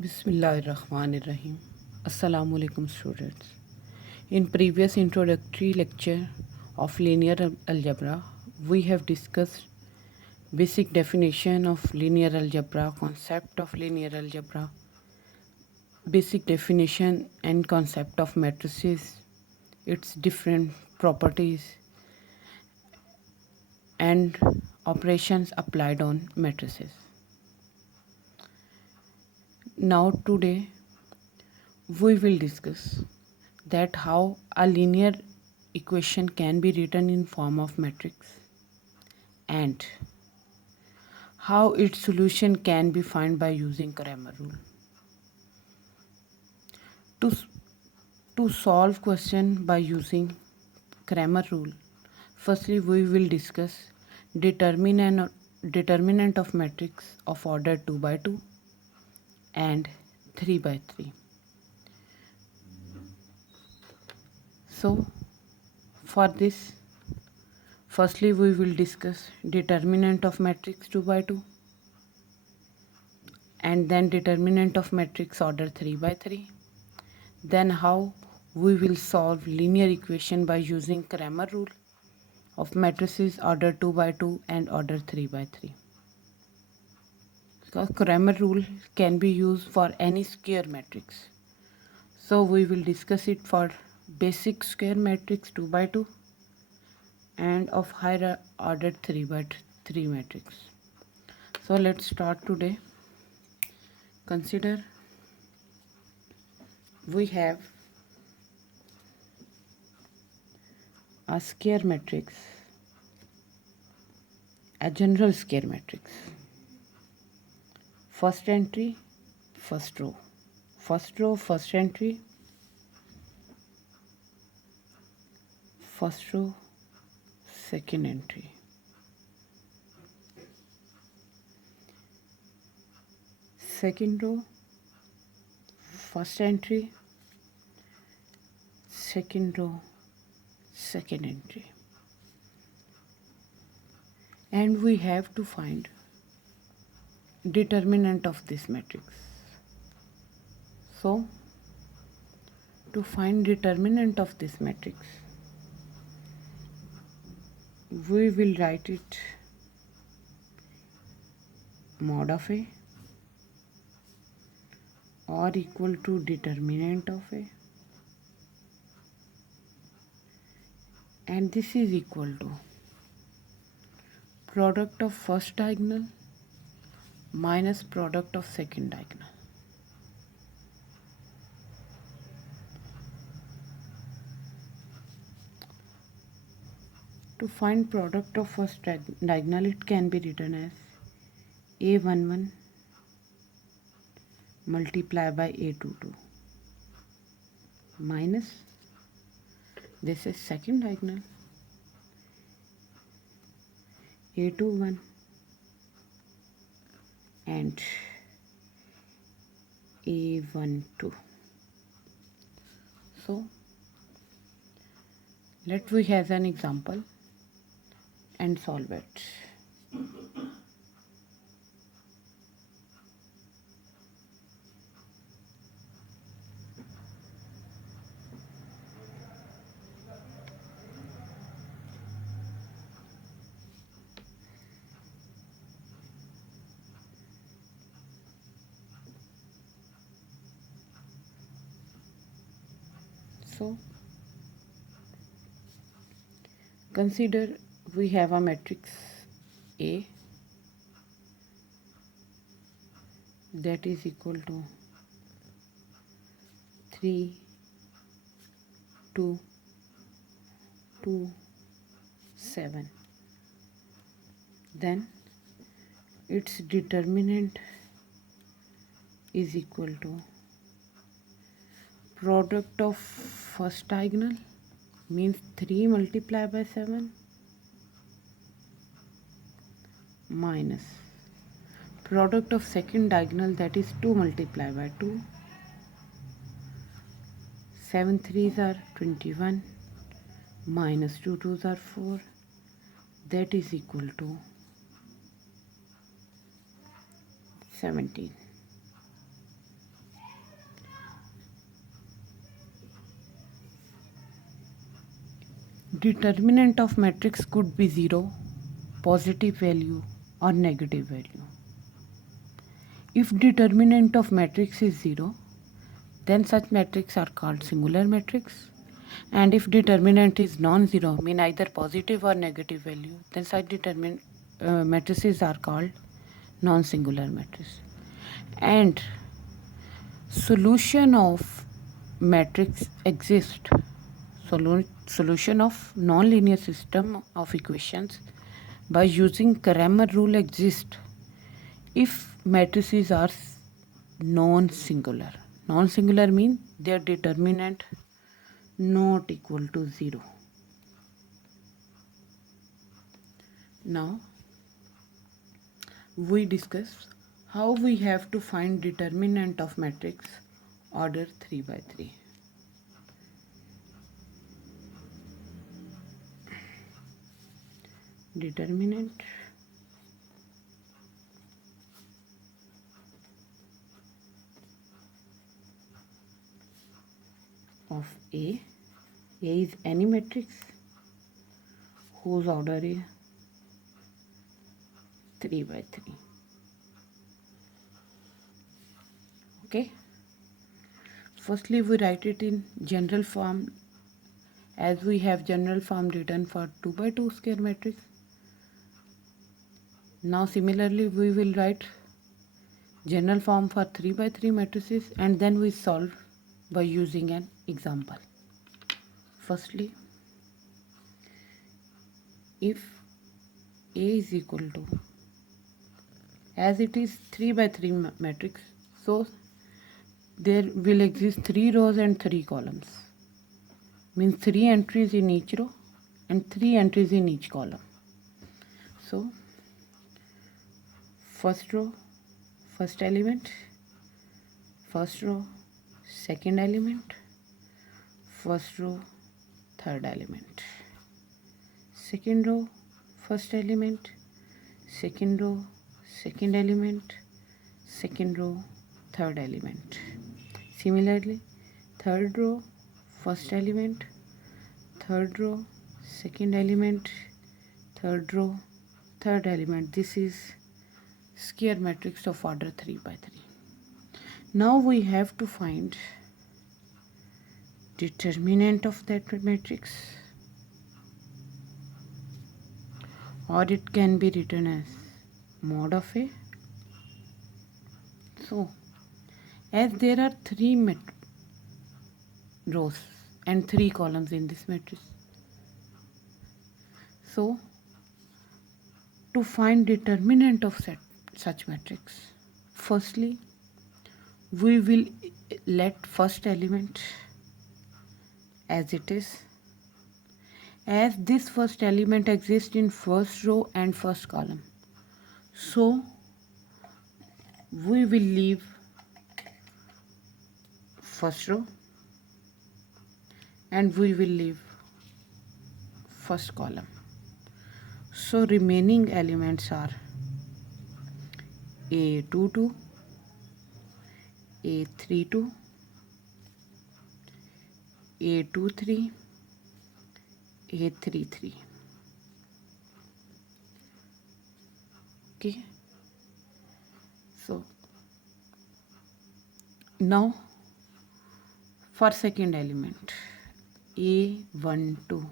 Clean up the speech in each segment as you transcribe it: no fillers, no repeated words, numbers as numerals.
Bismillahirrahmanirrahim. Assalamu alaikum students. In previous introductory lecture of linear algebra, we have discussed basic definition of linear algebra, concept of linear algebra, basic definition and concept of matrices, its different properties and operations applied on matrices. Now today we will discuss that how a linear equation can be written in form of matrix and how its solution can be found by using Cramer rule. To, to solve question by using Cramer rule, firstly we will discuss determinant of matrix of order 2 by 2 and 3 by 3. So for this, firstly we will discuss determinant of matrix 2 by 2 and then determinant of matrix order 3 by 3. Then how we will solve linear equation by using Cramer rule of matrices order 2 by 2 and order 3 by 3. Because Cramer rule can be used for any square matrix. So we will discuss it for basic square matrix 2 by 2 and of higher order 3 by 3 matrix. So let's start today. Consider we have a square matrix, a general square matrix. First entry, first row. First row, first entry. First row, second entry. Second row, first entry. Second row, second entry. And we have to find determinant of this matrix. So to find determinant of this matrix, we will write it mod of A or equal to determinant of A, and this is equal to product of first diagonal minus product of second diagonal. To find product of first diagonal, it can be written as A11 multiplied by A22 minus, this is second diagonal, A21 and A12. So let we have an example and solve it. So consider we have a matrix A that is equal to 3, 2, 2, 7. Then its determinant is equal to product of first diagonal means 3 multiplied by 7 minus product of second diagonal, that is 2 multiplied by 2. 7 3s are 21 minus 2 2s are 4, that is equal to 17. determinant of matrix could be 0, positive value or negative value. If determinant of matrix is 0, then such matrix are called singular matrix. And if determinant is non-zero, mean either positive or negative value, then such matrices are called non-singular matrix. And solution of matrix exist. Solution of non-linear system of equations by using Cramer rule exist if matrices are non-singular. Non-singular means their determinant not equal to 0. Now we discuss how we have to find determinant of matrix order 3 by 3. Determinant of A is any matrix whose order is 3 by 3. Okay. Firstly, we write it in general form as we have general form written for 2 by 2 square matrix. Now similarly we will write general form for 3 by 3 matrices and then we solve by using an example. Firstly, if A is equal to, as it is 3 by 3 matrix, so there will exist 3 rows and 3 columns. Means 3 entries in each row and 3 entries in each column. So first row, first element, first row, second element, first row, third element, second row, first element, second row, second element, second row, third element. Similarly, third row, first element, third row, second element, third row, third element. This is square matrix of order 3 by 3. Now we have to find determinant of that matrix, or it can be written as mod of A. So as there are 3 rows and 3 columns in this matrix, so to find determinant of such matrix, firstly we will let first element as it is, as this first element exists in first row and first column, so we will leave first row and we will leave first column. So remaining elements are A22, A32, A23, A33. Okay. So now for second element A12,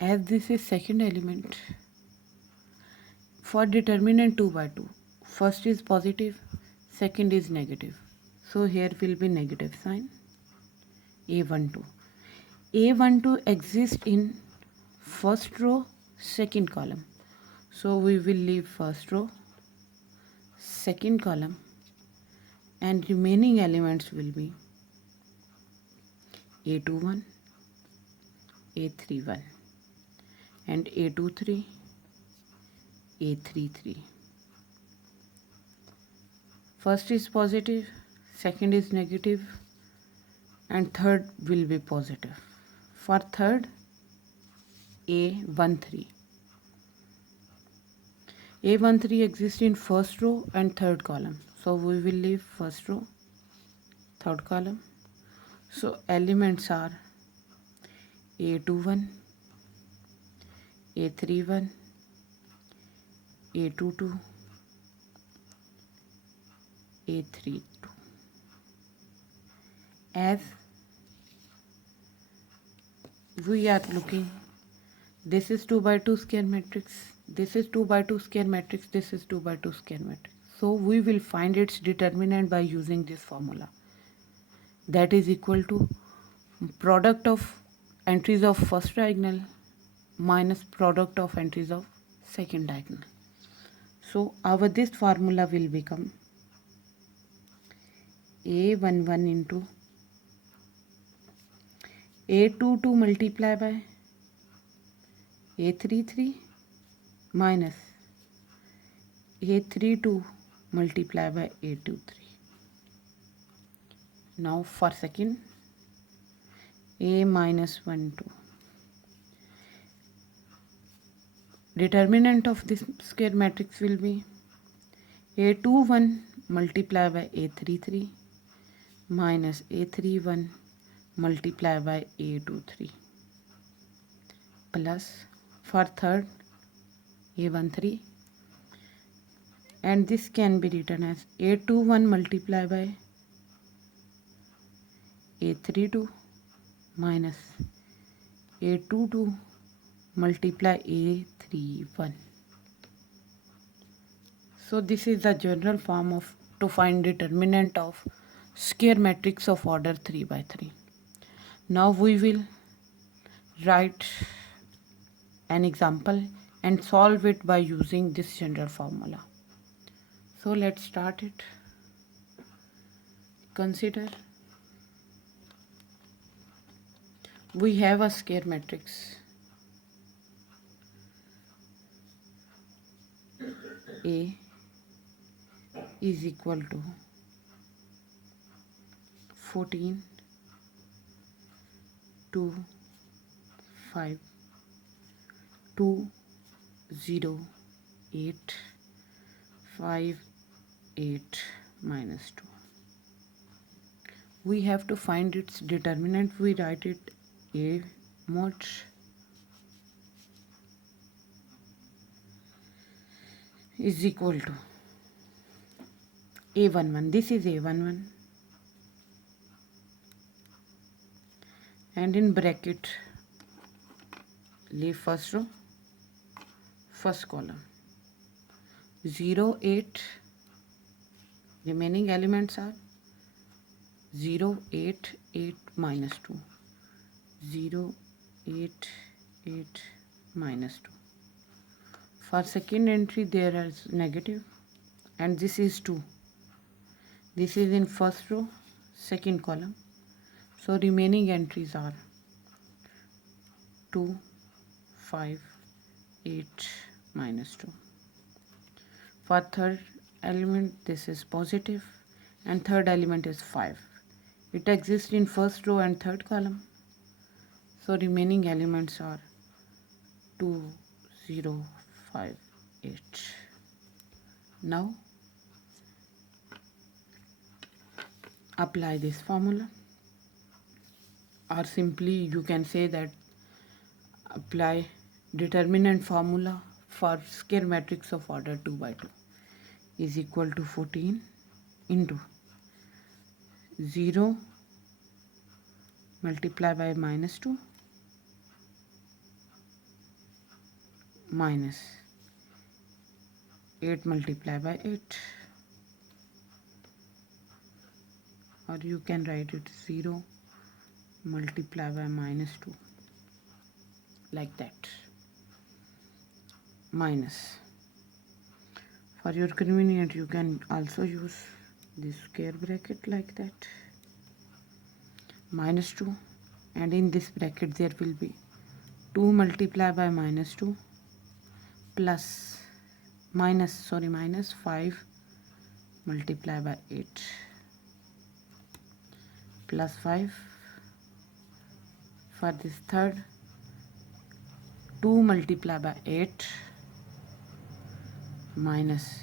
as this is second element, for determinant 2 by 2, first is positive, second is negative, so here will be negative sign. A12 exists in first row, second column, so we will leave first row, second column, and remaining elements will be A21, A31 and A23, A33. First is positive, second is negative, and third will be positive. For third, A13. A13 exists in first row and third column, so we will leave first row, third column. So elements are A21, A31, A22, A32. As we are looking, this is 2 by 2 square matrix, this is 2 by 2 square matrix, this is 2 by 2 square matrix. So we will find its determinant by using this formula, that is equal to product of entries of first diagonal minus product of entries of second diagonal. So our this formula will become A11 into A22 multiply by A33 minus A32 multiply by A23. Now for second, A minus 1, 2. Determinant of this square matrix will be A21 multiply by A33 minus A31 multiply by A23 plus for third A13, and this can be written as A21 multiply by A32 minus A22 multiply A31. So this is the general form of to find determinant of square matrix of order 3 by 3. Now we will write an example and solve it by using this general formula. So let's start it. Consider we have a square matrix A is equal to 14, 2, 5, 2, 0, 8, 5, 8, minus 2. We have to find its determinant. We write it A mod is equal to A11. This is A11, and in bracket leave first row, first column, 0, 8, remaining elements are 0, 8, 8, minus 2, 0, 8, 8, minus 2. For second entry there is negative, and this is 2. This is in first row, second column. So remaining entries are 2, 5, 8, minus 2. For third element this is positive, and third element is 5. It exists in first row and third column. So remaining elements are 2, 0, 5, 8. Now apply this formula, or simply you can say that apply determinant formula for square matrix of order 2 by 2 is equal to 14 into 0 multiply by minus 2 minus 8 multiply by 8, or you can write it 0 multiply by minus 2, like that, minus. For your convenience you can also use this square bracket like that, minus 2, and in this bracket there will be 2 multiply by minus 2 plus minus 5 multiply by 8 plus 5. For this third, 2 multiply by 8 minus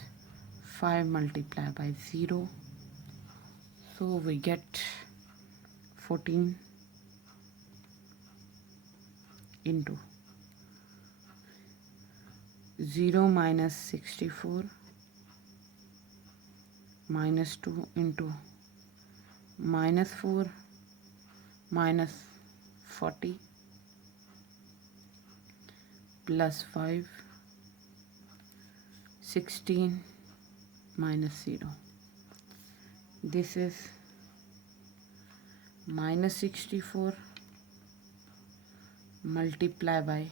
5 multiply by 0. So we get 14 into 0 minus 64 minus 2 into minus 4 minus 40 plus 5 16 minus 0. This is minus 64 multiply by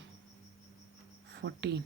14.